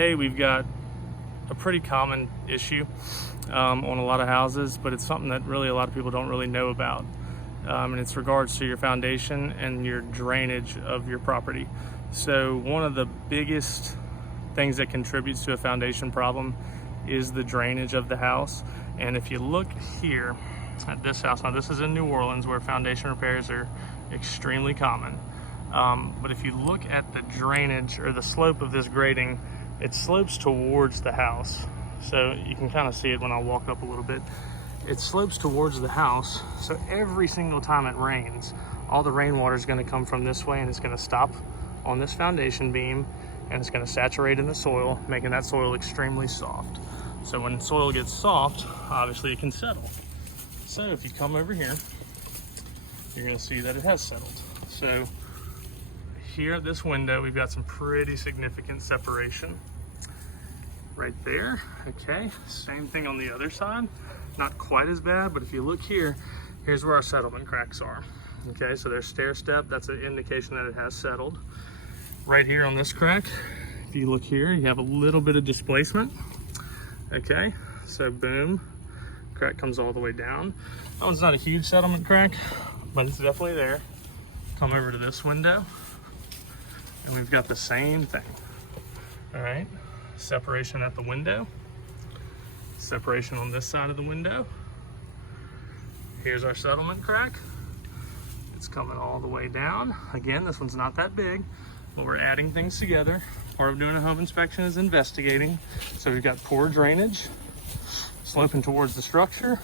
Hey, we've got a pretty common issue on a lot of houses, but it's something that really a lot of people don't really know about. And it's regards to your foundation and your drainage of your property. So one of the biggest things that contributes to a foundation problem is the drainage of the house. And if you look here at this house, now this is in New Orleans where foundation repairs are extremely common. But if you look at the drainage or the slope of this grading, it slopes towards the house. So you can kind of see it when I walk up a little bit. It slopes towards the house. So every single time it rains, all the rainwater is going to come from this way and it's going to stop on this foundation beam and it's going to saturate in the soil, making that soil extremely soft. So when soil gets soft, obviously it can settle. So if you come over here, you're going to see that it has settled. So here at this window, we've got some pretty significant separation right there. Okay, same thing on the other side. Not quite as bad, but if you look here, here's where our settlement cracks are. Okay, so there's stair step. That's an indication that it has settled. Right here on this crack, if you look here, you have a little bit of displacement. Okay, so boom, crack comes all the way down. That one's not a huge settlement crack, but it's definitely there. Come over to this window, and we've got the same thing. All right, separation at the window, separation on this side of the window. Here's our settlement crack. It's coming all the way down. Again, this one's not that big, but we're adding things together. Part of doing a home inspection is investigating. So we've got poor drainage, sloping towards the structure.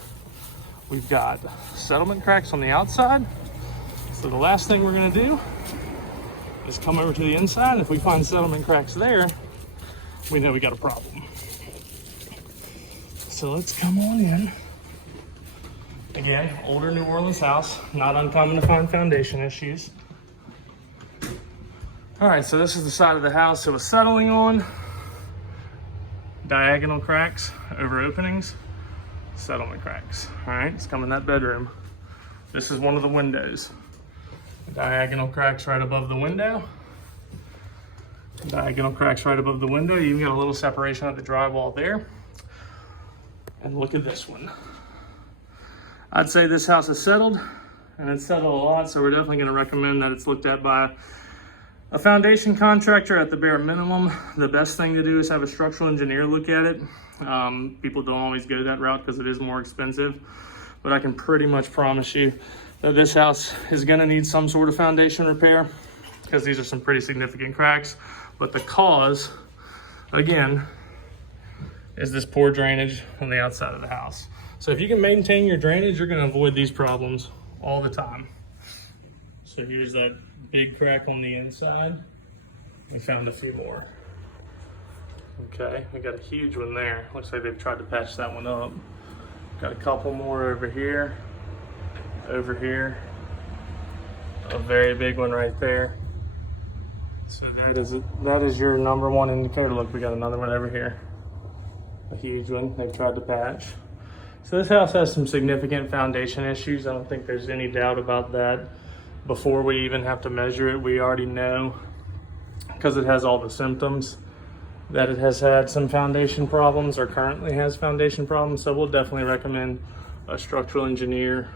We've got settlement cracks on the outside. So the last thing we're gonna do is come over to the inside. If we find settlement cracks there, we know we got a problem. So let's come on in. Again, older New Orleans house, not uncommon to find foundation issues. All right, so this is the side of the house it was settling on. Diagonal cracks over openings, settlement cracks. All right, it's coming in that bedroom. This is one of the windows. Diagonal cracks right above the window. Diagonal cracks right above the window. You even got a little separation of the drywall there. And look at this one. I'd say this house is settled, and it's settled a lot, so we're definitely gonna recommend that it's looked at by a foundation contractor at the bare minimum. The best thing to do is have a structural engineer look at it. People don't always go that route because it is more expensive, but I can pretty much promise you that this house is gonna need some sort of foundation repair because these are some pretty significant cracks. But the cause, again, is this poor drainage on the outside of the house. So if you can maintain your drainage, you're gonna avoid these problems all the time. So here's that big crack on the inside. We found a few more. Okay, we got a huge one there. Looks like they've tried to patch that one up. Got a couple more over here, a very big one right there. So that is your number one indicator. Look, we got another one over here. A huge one they've tried to patch. So this house has some significant foundation issues. I don't think there's any doubt about that. Before we even have to measure it, we already know, because it has all the symptoms, that it has had some foundation problems or currently has foundation problems. So we'll definitely recommend a structural engineer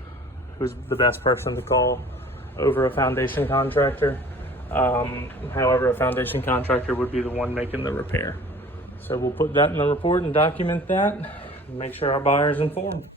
who's the best person to call over a foundation contractor. However, a foundation contractor would be the one making the repair. So we'll put that in the report and document that and make sure our buyer is informed.